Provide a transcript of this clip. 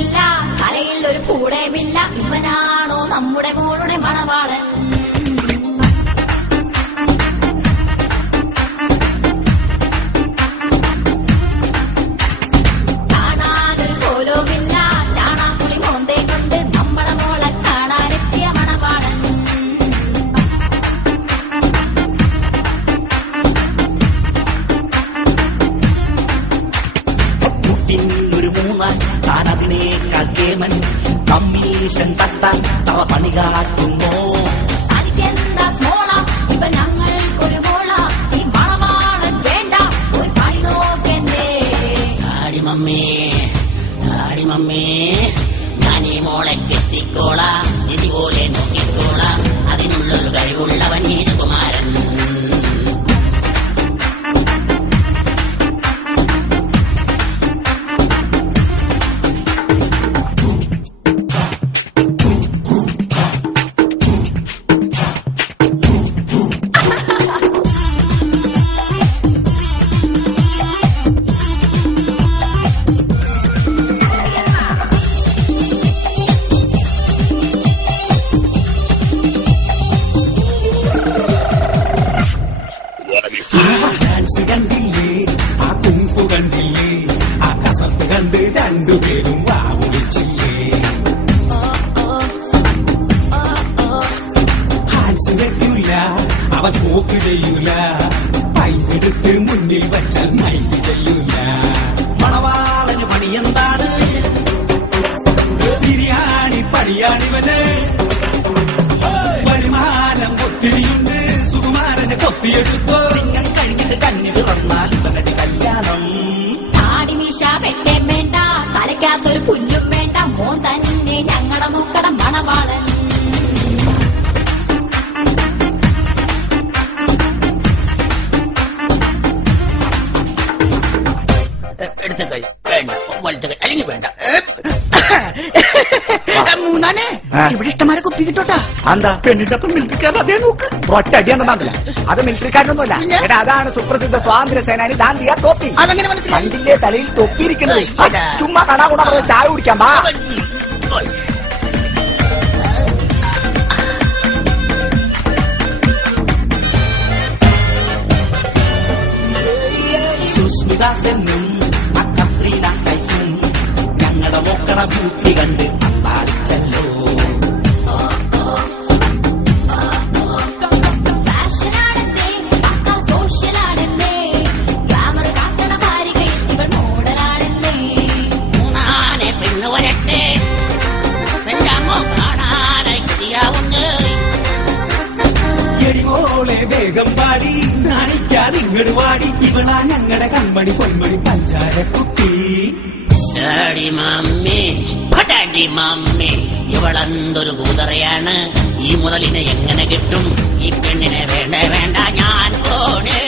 മൂക്കില്ല, തലയിൽ ഒരു കൂടെയുമില്ല, ഇവനാണോ നമ്മുടെ മോളുടെ മണവാളൻ? കാണാനൊരു കോലവുമില്ല, ചാണാപ്പുളി മോന്തേ കൊണ്ട് നമ്മുടെ മോളെ കാണാനെത്തിയ മണവാളൻ. ഒരു മൂന്നാൻ താനതിനേക്കാൾ കേമൻ, കമ്മീഷൻ തട്ടാൻ തവ പണി കാട്ടുമോ? തനിക്കെന്താ സ്മോള, ഇവ ഞങ്ങൾക്കൊരു മോള, ഈ മണവാളൻ വേണ്ട, പോയി പണി നോക്കെന്തേ? ആടി മമ്മേ, ഞാൻ ഈ മോളെ കെട്ടിക്കോളാം, ഇതുപോലെ നോക്കിക്കോളാം, അതിനുള്ളൊരു കഴിവുള്ളവൻ ഈ സുകുമാരൻ. ഡാൻസ് കണ്ടില്ലേ, ആ കുംഫു കണ്ടില്ലേ, ആ കസർത്ത് കണ്ട് രണ്ടുപേരും വാ വിളിച്ചില്ലേ. ഹാൻസ് വെക്കൂല, അവൻ സ്മോക്ക് ചെയ്യൂല, പൈപ്പെടുത്ത് മുന്നിൽ വച്ചാൽ മൈക്ക് ചെയ്യൂല. മണവാളന് പണി എന്താണ്? ബിരിയാണി പണിയാണിവന്, വരുമാനം ഒത്തിരിയുണ്ട്, സുകുമാരനെ കൊത്തിയെടുത്തോ. ചിങ്ങം കഴിഞ്ഞിട്ട് കണ്ണി തുറന്നാൽ ഇവരുടെ കല്യാണം. താടിമീശ വെട്ടേം വേണ്ട, തലയ്ക്കകത്തൊരു പുല്ലും വേണ്ട, മോൻ തന്നെ ഞങ്ങളുടെ മുക്കട മണവാളൻ. എടുത്ത കൈ വേണ്ട, വലത്ത കൈ അല്ലെങ്കിൽ വേണ്ട. മൂന്നാനെ ഇവിടെ ഇഷ്ടമാരെ കുപ്പി കിട്ടോട്ടാ. എന്താ പെണ്ണിന്റെ ഒപ്പം മിലിറ്ററിക്കാരൻ അതേ നോക്ക്, ഒറ്റ അടിയാണെന്നില്ല. അത് മിലിറ്ററിക്കാരനൊന്നുമല്ല, എടാ അതാണ് സുപ്രസിദ്ധ സ്വാതന്ത്ര്യ സേനാനി ദാന്തിയ തൊപ്പി. അതെങ്ങനെ മനസ്സിലായി? അതിന്റെ തലയിൽ തൊപ്പിയിരിക്കുന്നത്. ചുമ്മാ കടാകുണ പറഞ്ഞ ചായ കുടിക്കാൻ വാ. സുസ്മിതാസെന്നും അക്കത്രീന കൈഫും ഞങ്ങളുടെ മൊക്കട ബ്യൂട്ടി കണ്ട് അമ്പാടിച്ചല്ലോ. ഫാഷനാണെന്നേ, പക്കാ സോഷ്യലാണെന്നേ, ഗ്ലാമർ കാട്ടണ ഭാരികയിൽ ഇവൾ മോഡലാണെന്നേ. മൂന്നാനെ പെണ്ണ് വരട്ടെ, എന്റെ അമ്മ കാണാനായി കിട്ടിയാവുണ്ട്. എടിമോളെ വേഗം പാടി, നാണിക്കാതിങ്ങട് വാടി, ഇവളാ ഞങ്ങളുടെ കൺമണി പൊന്മണി പഞ്ചാരക്കുട്ടി. Daddy mummy, ഇവളെന്തൊരു കൂതറയാണ്. ഈ മുതലിനെ എങ്ങനെ കിട്ടും? ഈ പെണ്ണിനെ വേണ്ട ഞാൻ പോണേ.